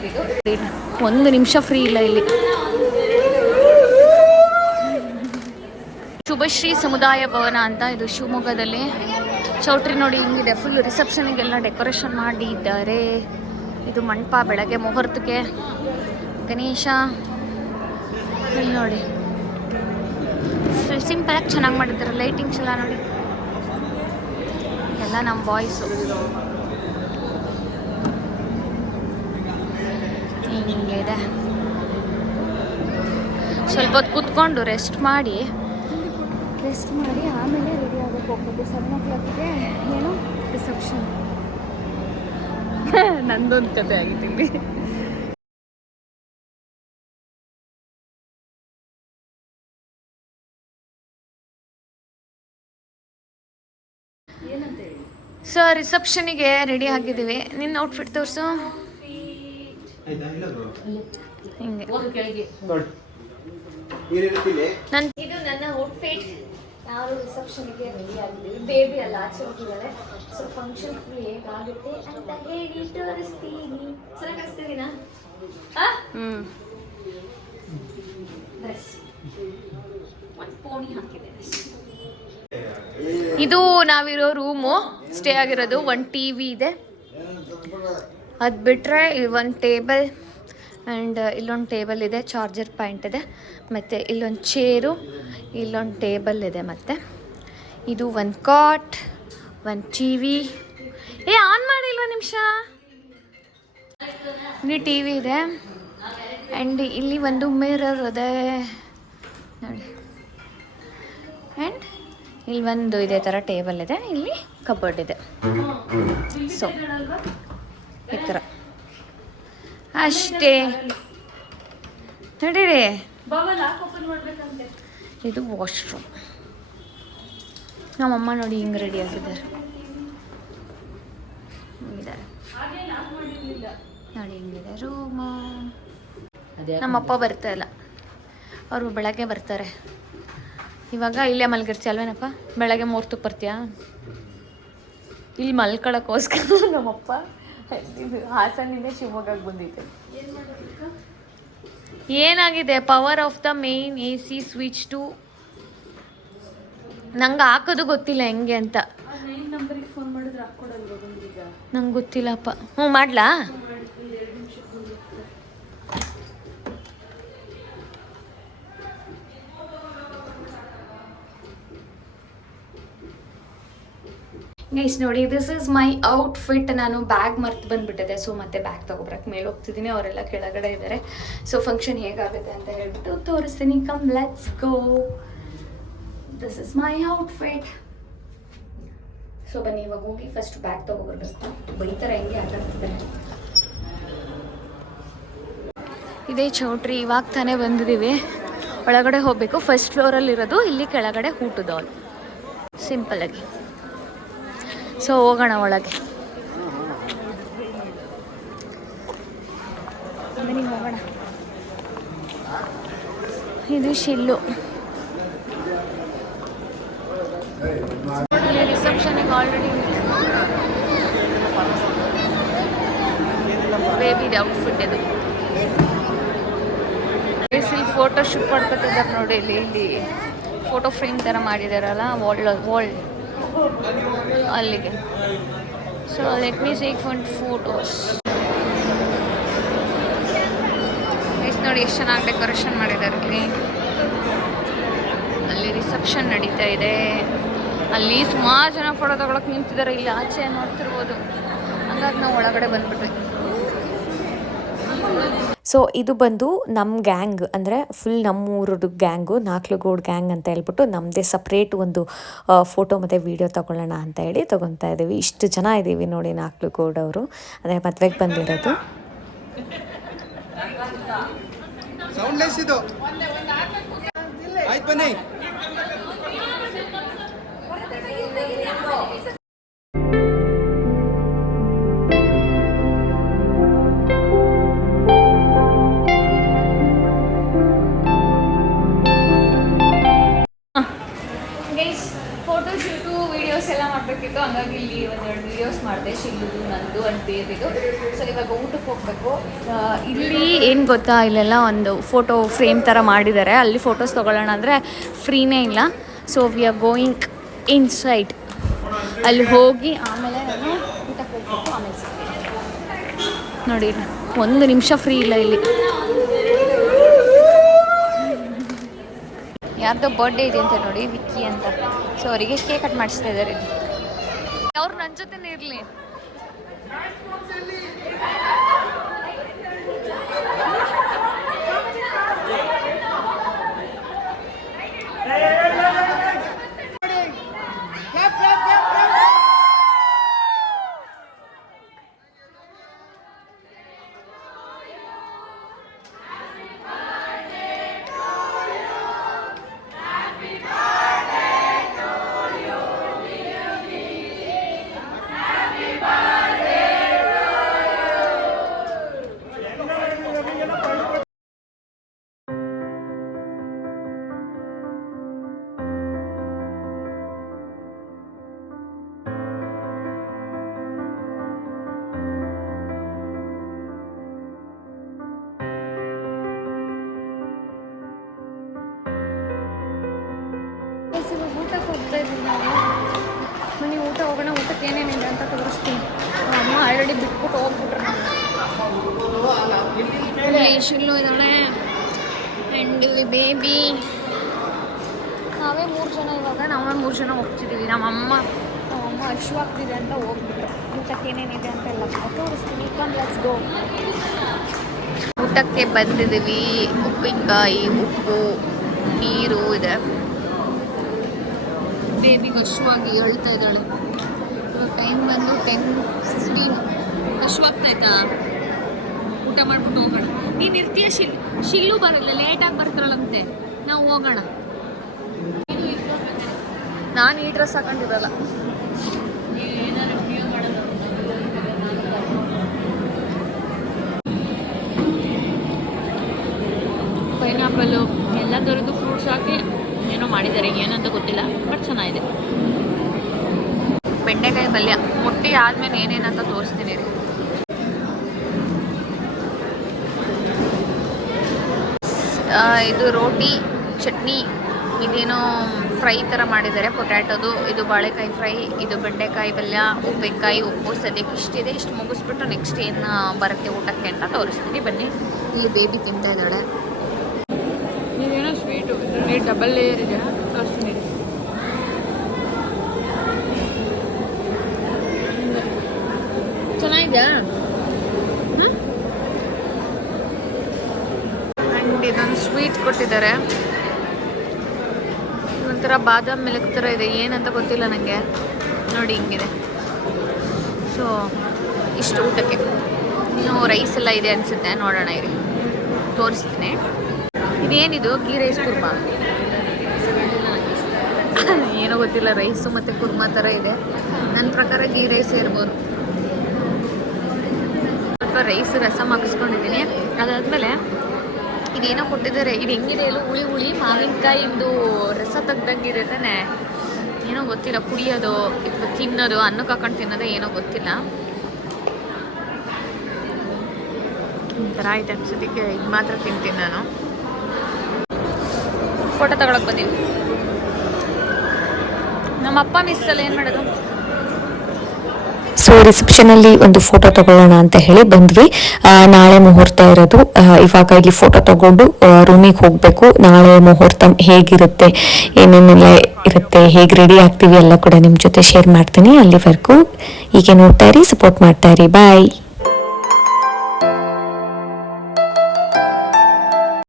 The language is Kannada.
ಇದ್ದಿದ್ದು. 1 ನಿಮಿಷ ಫ್ರೀ ಇಲ್ಲ ಇಲ್ಲಿ. ಶುಭಶ್ರೀ ಸಮುದಾಯ ಭವನ ಅಂತ, ಇದು ಶಿವಮೊಗ್ಗದಲ್ಲಿ. ಚೌಟ್ರಿ ನೋಡಿ ಹಿಂಗಿದೆ, ಫುಲ್ ರಿಸೆಪ್ಷನಿಗೆಲ್ಲ ಡೆಕೋರೇಷನ್ ಮಾಡಿದ್ದಾರೆ. ಇದು ಮಂಟಪ, ಬೆಳಗ್ಗೆ ಮುಹೂರ್ತಕ್ಕೆ. ಗಣೇಶ ಇಲ್ಲಿ ನೋಡಿ, ಫುಲ್ ಸಿಂಪಲಾಗಿ ಚೆನ್ನಾಗಿ ಮಾಡಿದ್ದಾರೆ. ಲೈಟಿಂಗ್ಸ್ ಎಲ್ಲ ನೋಡಿ, ಎಲ್ಲ ನಮ್ಮ ಬಾಯ್ಸು. ಹಿಂಗಿದೆ. ಸ್ವಲ್ಪ ಹೊತ್ತು ಕೂತ್ಕೊಂಡು ರೆಸ್ಟ್ ಮಾಡಿ ಆಮೇಲೆ ರೆಡಿ ಆಗಕ್ಕೆ ಹೋಗ್ಬೇಕು. 7 o'clockಗೆ ಏನು ರಿಸೆಪ್ಷನ್. ನಂದೊಂದು ಕತೆ ಆಗಿದ್ದೀನಿ. ಸೊ ರಿಸೆಪ್ಷನಿಗೆ ರೆಡಿ ಆಗಿದ್ದೀವಿ. ನಿನ್ನ ಔಟ್ಫಿಟ್ ತೋರಿಸು. ಹಿಂಗೆ ಇದು ನನ್ನ ಔಟ್ಫಿಟ್. ನಾವು ರಿಸೆಪ್ಷನ್ಗೆ ರೆಡಿ ಆಗಿದ್ದೀವಿ. ಬೇಬಿ ಅಲ್ಲ, ಆಚೆ ಹೋಗಿದ್ದಾರೆ. ಸೊ ಫಂಕ್ಷನ್ ಫುಲ್ ಹೇಗಾಗುತ್ತೆ ಅಂತ ಹೇಳಿ ತೋರಿಸ್ತೀನಿ. ಚೆನ್ನಾಗಿ ಕಾಣಿಸ್ತಿದ್ದೀನಾ? ಡ್ರೆಸ್ ಒಂದು ಪೋಣಿ ಹಾಕಿದೆ. ಇದು ನಾವಿರೋ ರೂಮು, ಸ್ಟೇ ಆಗಿರೋದು. 1 TV ಇದೆ. ಅದು ಬಿಟ್ಟರೆ ಒಂದು ಟೇಬಲ್ ಆ್ಯಂಡ್ ಇಲ್ಲೊಂದು ಟೇಬಲ್ ಇದೆ, ಚಾರ್ಜರ್ ಪಾಯಿಂಟ್ ಇದೆ, ಮತ್ತು ಇಲ್ಲೊಂದು ಚೇರು, ಇಲ್ಲೊಂದು ಟೇಬಲ್ ಇದೆ. ಮತ್ತು ಇದು ಒಂದು ಕಾಟ್, ಒಂದು TV. ಆನ್ ಮಾಡಿಲ್ವ ನಿಮಿಷ. ಇಲ್ಲಿ TV ಇದೆ ಆ್ಯಂಡ್ ಇಲ್ಲಿ ಒಂದು ಮಿರರ್ ಇದೆ ನೋಡಿ. ಆ್ಯಂಡ್ ಇಲ್ಲಿ ಒಂದು ಇದೇ ಥರ ಟೇಬಲ್ ಇದೆ. ಇಲ್ಲಿ ಕಬೋರ್ಡ್ ಇದೆ. ಸೊ ಈ ಥರ ಅಷ್ಟೇ ನಡೀರಿ. ಇದು ವಾಶ್ರೂಮ್. ನಮ್ಮಮ್ಮ ನೋಡಿ ಹಿಂಗೆ ರೆಡಿ ಆಗಿದ್ದಾರೆ. ನೋಡಿ ಹಿಂಗಿದೆ ರೂಮು. ನಮ್ಮಪ್ಪ ಬರ್ತಾ ಇಲ್ಲ, ಅವರು ಬೆಳಗ್ಗೆ ಬರ್ತಾರೆ. ಇವಾಗ ಇಲ್ಲೇ ಮಲ್ಗಿರ್ತಿ ಅಲ್ವೇನಪ್ಪ? ಬೆಳಗ್ಗೆ ಮುಹೂರ್ತಕ್ಕೆ ಬರ್ತೀಯಾ? ಇಲ್ಲಿ ಮಲ್ಕೊಳಕ್ಕೋಸ್ಕರ ನಮ್ಮಪ್ಪ ಹಾಸನಿಂದ ಶಿವಮೊಗ್ಗಕ್ಕೆ ಬಂದಿದ್ದೆ. ಏನಾಗಿದೆ? Power of the main AC switch to. ನಂಗೆ ಹಾಕೋದು ಗೊತ್ತಿಲ್ಲ ಹೆಂಗೆ ಅಂತ. ನಂಗೆ ಗೊತ್ತಿಲ್ಲಪ್ಪ. ಮಾಡ್ಲಾ? ಗೈಸ್ ನೋಡಿ, ದಿಸ್ ಇಸ್ ಮೈ ಔಟ್ಫಿಟ್. ನಾನು ಬ್ಯಾಗ್ ಮರ್ತು ಬಂದುಬಿಟ್ಟಿದೆ. ಸೊ ಮತ್ತೆ ಬ್ಯಾಗ್ ತೊಗೊಬರಕ್ಕೆ ಮೇಲೆ ಹೋಗ್ತಿದ್ದೀನಿ. ಅವರೆಲ್ಲ ಕೆಳಗಡೆ ಇದ್ದಾರೆ. ಸೊ ಫಂಕ್ಷನ್ ಹೇಗಾಗುತ್ತೆ ಅಂತ ಹೇಳ್ಬಿಟ್ಟು ತೋರಿಸ್ತೀನಿ. Come let's go. This is my outfit. So ಬನ್ನಿ, ಇವಾಗ ಹೋಗಿ ಫಸ್ಟ್ ಬ್ಯಾಗ್ ತೊಗೊಬರ್ಬೇಕು. ಬೈತಾರೆ ಹೆಂಗೆ ಆಟಾಡ್ತಿದ್ದಾರೆ. ಇದೇ ಚೌಟ್ರಿ. ಇವಾಗ ತಾನೇ ಬಂದಿದ್ದೀವಿ. ಒಳಗಡೆ ಹೋಗಬೇಕು. ಫಸ್ಟ್ ಫ್ಲೋರಲ್ಲಿರೋದು. ಇಲ್ಲಿ ಕೆಳಗಡೆ ಊಟದ ಹಾಲ್, ಸಿಂಪಲ್ಲಾಗಿ. ಸೊ ಹೋಗೋಣ ಒಳಗೆ. ಬನ್ನಿ ಹೋಗೋಣ. ಇದು ಶಿಲ್ಲು. ರಿಸೆಪ್ಷನಿಗೆ ಆಲ್ರೆಡಿ ಬೇಬಿದು ಔಟ್ಫಿಟ್ ಇದು. ಇಲ್ಲಿ ಫೋಟೋ ಶೂಟ್ ಮಾಡ್ಕೊತಿದ್ದಾರೆ ನೋಡಿ. ಇಲ್ಲಿ ಫೋಟೋ ಫ್ರೇಮ್ ಥರ ಮಾಡಿದಾರಲ್ಲ, ವಾಲ್ ಅಲ್ಲಿಗೆ. So let me take one photos. ನೋಡಿ ಎಷ್ಟು ಚೆನ್ನಾಗಿ ಡೆಕೋರೇಷನ್ ಮಾಡಿದ್ದಾರೆ ಇಲ್ಲಿ. ಅಲ್ಲಿ ರಿಸೆಪ್ಷನ್ ನಡೀತಾ ಇದೆ. ಅಲ್ಲಿ ಸುಮಾರು ಜನ ಫೋಟೋ ತಗೊಳಕ್ಕೆ ನಿಂತಿದ್ದಾರೆ. ಇಲ್ಲಿ ಆಚೆ ನೋಡ್ತಿರ್ಬೋದು. ಹಂಗಾಗಿ ನಾವು ಒಳಗಡೆ ಬಂದ್ಬಿಟ್ವಿ. ಸೊ ಇದು ಬಂದು ನಮ್ಮ ಗ್ಯಾಂಗ್, ಅಂದರೆ ಫುಲ್ ನಮ್ಮೂರದ್ದು ಗ್ಯಾಂಗು, ನಾಕ್ಲುಗೋಡ್ ಗ್ಯಾಂಗ್ ಅಂತ ಹೇಳ್ಬಿಟ್ಟು ನಮ್ಮದೇ ಸಪ್ರೇಟ್ ಒಂದು ಫೋಟೋ ಮತ್ತು ವೀಡಿಯೋ ತೊಗೊಳ್ಳೋಣ ಅಂತ ಹೇಳಿ ತೊಗೊತಾ ಇದ್ದೀವಿ. ಇಷ್ಟು ಜನ ಇದ್ದೀವಿ ನೋಡಿ, ನಾಕ್ಲುಗೋಡ್ ಅವರು, ಅಂದರೆ ಮದುವೆಗೆ ಬಂದಿರೋದು. ಫೋಟೋ ಶೂಟು ವೀಡಿಯೋಸ್ ಎಲ್ಲ ಮಾಡಬೇಕಿತ್ತು. ಹಂಗಾಗಿ ಇಲ್ಲಿ ಒಂದೆರಡು ವೀಡಿಯೋಸ್ ಮಾಡಿದೆ, ಶಿಲ್ಲುದು ನಂದು ಅಂಡ್ ಬೇಬಿದು. ಸೊ ಇವಾಗ ಊಟಕ್ಕೆ ಹೋಗಬೇಕು. ಇಲ್ಲಿ ಏನು ಗೊತ್ತಾ, ಇಲ್ಲೆಲ್ಲ ಒಂದು ಫೋಟೋ ಫ್ರೇಮ್ ಥರ ಮಾಡಿದ್ದಾರೆ, ಅಲ್ಲಿ ಫೋಟೋಸ್ ತೊಗೊಳ್ಳೋಣ ಅಂದರೆ ಫ್ರೀನೇ ಇಲ್ಲ. So we are going inside. ಅಲ್ಲಿ ಹೋಗಿ ಆಮೇಲೆ ನಾನು ಊಟಕ್ಕೆ ಹೋಗ್ಬೇಕು. ಆಮೇಲೆ ನೋಡಿ 1 ನಿಮಿಷ ಫ್ರೀ ಇಲ್ಲ ಇಲ್ಲಿ. ಯಾರ್ದೋ ಬರ್ಡೇ ಇದೆ ಅಂತ ನೋಡಿ, ವಿಕ್ಕಿ ಅಂತ. ಸೊ ಅವರಿಗೆ ಕೇಕ್ ಕಟ್ ಮಾಡಿಸ್ತಾ ಇದ್ದಾರೆ. ಅವ್ರು ನನ್ನ ಜೊತೆನೇ ಇರಲಿ. ಊಟಕ್ಕೆ ಹೋಗ್ತಾ ಇದ್ದೀನಿ ನಾವು. ಮನೆ ಊಟ ಹೋಗೋಣ. ಊಟಕ್ಕೆ ಏನೇನಿದೆ ಅಂತ ತೋರಿಸ್ತೀನಿ. ಅಮ್ಮ ಆಲ್ರೆಡಿ ಬಿಟ್ಬಿಟ್ಟು ಹೋಗ್ಬಿಟ್ರೆ ಶಿಲ್ಲು ಇದ್ದಾಳೆ ಆ್ಯಂಡ್ ಬೇಬಿ. ನಾವೇ 3 ಜನ ಇವಾಗ. ನಾವೇ 3 ಜನ ಹೋಗ್ತಿದ್ದೀವಿ. ನಮ್ಮಮ್ಮ ಹಶ್ವಾಗ್ತಿದೆ ಅಂತ ಹೋಗ್ಬಿಟ್ರು. ಊಟಕ್ಕೆ ಏನೇನಿದೆ ಅಂತೆಲ್ಲ ತೋರಿಸ್ತೀನಿ. Come let's go. ಊಟಕ್ಕೆ ಬಂದಿದ್ದೀವಿ. ಉಪ್ಪಿನಕಾಯಿ, ಉಪ್ಪು, ನೀರು ಇದೆ. ಬೇಬಿಗೆ ಹಶ್ವಾಗಿ ಹೇಳ್ತಾ ಇದ್ದಾಳೆ. ಟೈಮ್ ಬಂದು 10:15. ಹಶ್ವಾಗ್ತಾಯ್ತಾ? ಊಟ ಮಾಡ್ಬಿಟ್ಟು ಹೋಗೋಣ. ನೀನು ಇರ್ತೀಯ? ಶಿಲ್ಲು ಬರಲ್ಲ, ಲೇಟಾಗಿ ಬರ್ತಾಳಂತೆ. ನಾವು ಹೋಗೋಣ. ನಾನು ಈ ಡ್ರೆಸ್ ಹಾಕೊಂಡಿರಲ್ಲ. ಪೈನಾಪಲ್ಲು ಎಲ್ಲ ಥರದ್ದು ಫ್ರೂಟ್ಸ್ ಹಾಕಿ ಏನೋ ಮಾಡಿದ್ದಾರೆ, ಏನಂತ ಗೊತ್ತಿಲ್ಲ, ಬಟ್ ಚೆನ್ನಾಗಿದೆ. ಬೆಂಡೆಕಾಯಿ ಪಲ್ಯ. ಮೊಟ್ಟೆ ಆದ್ಮೇಲೆ ಏನೇನಂತ ತೋರಿಸ್ತೀನಿ ರೀ. ಇದು ರೋಟಿ, ಚಟ್ನಿ, ಇದೇನೋ ಫ್ರೈ ಥರ ಮಾಡಿದ್ದಾರೆ ಪೊಟ್ಯಾಟೋದು. ಇದು ಬಾಳೆಕಾಯಿ ಫ್ರೈ, ಇದು ಬೆಂಡೆಕಾಯಿ ಪಲ್ಯ, ಉಪ್ಪಿನಕಾಯಿ, ಉಪ್ಪು. ಸದ್ಯಕ್ಕೆ ಇಷ್ಟಿದೆ. ಇಷ್ಟು ಮುಗಿಸ್ಬಿಟ್ಟು ನೆಕ್ಸ್ಟ್ ಏನು ಬರುತ್ತೆ ಊಟಕ್ಕೆ ಅಂತ ತೋರಿಸ್ತೀನಿ. ಬನ್ನಿ. ಇಲ್ಲಿ ಬೇಬಿ ತಿಂತಾ ಇದ್ದಾಳೆ. ನೀವೇನೋ ಸ್ವೀಟು ಇದರಲ್ಲಿ ಡಬಲ್ ಲೇಯರ್ ಇದೆ, ತೋರಿಸ್ತೀನಿ. ಚೆನ್ನಾಗಿದೆಯಾ? ಆ್ಯಂಡ್ ಇದೊಂದು ಸ್ವೀಟ್ ಕೊಟ್ಟಿದ್ದಾರೆ. ಒಂಥರ ಬಾದಾಮ್ ಮಿಲ್ಕ್ ಥರ ಇದೆ, ಏನಂತ ಗೊತ್ತಿಲ್ಲ ನನಗೆ. ನೋಡಿ ಹಿಂಗಿದೆ. ಸೊ ಇಷ್ಟು ಊಟಕ್ಕೆ. ಇನ್ನು ರೈಸ್ ಎಲ್ಲ ಇದೆ ಅನಿಸುತ್ತೆ, ನೋಡೋಣ ಇರಿ, ತೋರಿಸ್ತೀನಿ. ಇದೇನಿದು? ಗೀ ರೈಸ್ ಕುರ್ಮಾ ಏನೋ ಗೊತ್ತಿಲ್ಲ. ರೈಸು ಮತ್ತು ಕುರ್ಮಾ ಥರ ಇದೆ. ನನ್ನ ಪ್ರಕಾರ ಗೀ ರೈಸ್ ಇರ್ಬೋದು. ಸ್ವಲ್ಪ ರೈಸ್ ರಸಮ್ ಹಾಕಿಸ್ಕೊಂಡಿದ್ದೀನಿ. ಅದಾದಮೇಲೆ ಇದೇನೋ ಕೊಟ್ಟಿದ್ದಾರೆ. ಇದು ಹೆಂಗಿದೆ ಎಲ್ಲ ಹುಳಿ ಹುಳಿ ಮಾವಿನಕಾಯಿಂದು ರಸ ತೆಗ್ದಂಗಿದೆ ತಾನೆ. ಏನೋ ಗೊತ್ತಿಲ್ಲ, ಕುಡಿಯೋದು ಇದು ತಿನ್ನೋದು, ಅನ್ನಕ್ಕೆ ಹಾಕೊಂಡು ತಿನ್ನೋದು ಏನೋ ಗೊತ್ತಿಲ್ಲ. ಒಂಥರ ಆಯ್ತು ಅನ್ಸೋದಕ್ಕೆ ಇದು ಮಾತ್ರ ತಿಂತೀನಿ ನಾನು. ಫೋಟೋ ತಗೊಳಕ್ಕೆ ಬಂದೀವಿ. ನಮ್ಮ ಅಪ್ಪ ಮಿಸ್ಸಲ್ಲಿ ಏನು ಮಾಡೋದು. ಸೊ ರಿಸೆಪ್ಷನಲ್ಲಿ ಒಂದು ಫೋಟೋ ತಗೊಳ್ಳೋಣ ಅಂತ ಹೇಳಿ ಬಂದ್ವಿ. ನಾಳೆ ಮುಹೂರ್ತ ಇರೋದು. ಇವಾಗ ಇಲ್ಲಿ ಫೋಟೋ ತಗೊಂಡು ರೂಮಿಗೆ ಹೋಗಬೇಕು. ನಾಳೆ ಮುಹೂರ್ತ ಹೇಗಿರುತ್ತೆ, ಏನೇನೆಲ್ಲ ಇರುತ್ತೆ, ಹೇಗೆ ರೆಡಿ ಆಗ್ತೀವಿ ಎಲ್ಲ ಕೂಡ ನಿಮ್ಮ ಜೊತೆ ಶೇರ್ ಮಾಡ್ತೀನಿ. ಅಲ್ಲಿವರೆಗೂ ಹೀಗೆ ನೋಡ್ತಾ ಇರಿ, ಸಪೋರ್ಟ್ ಮಾಡ್ತಾ ಇರಿ. ಬಾಯ್.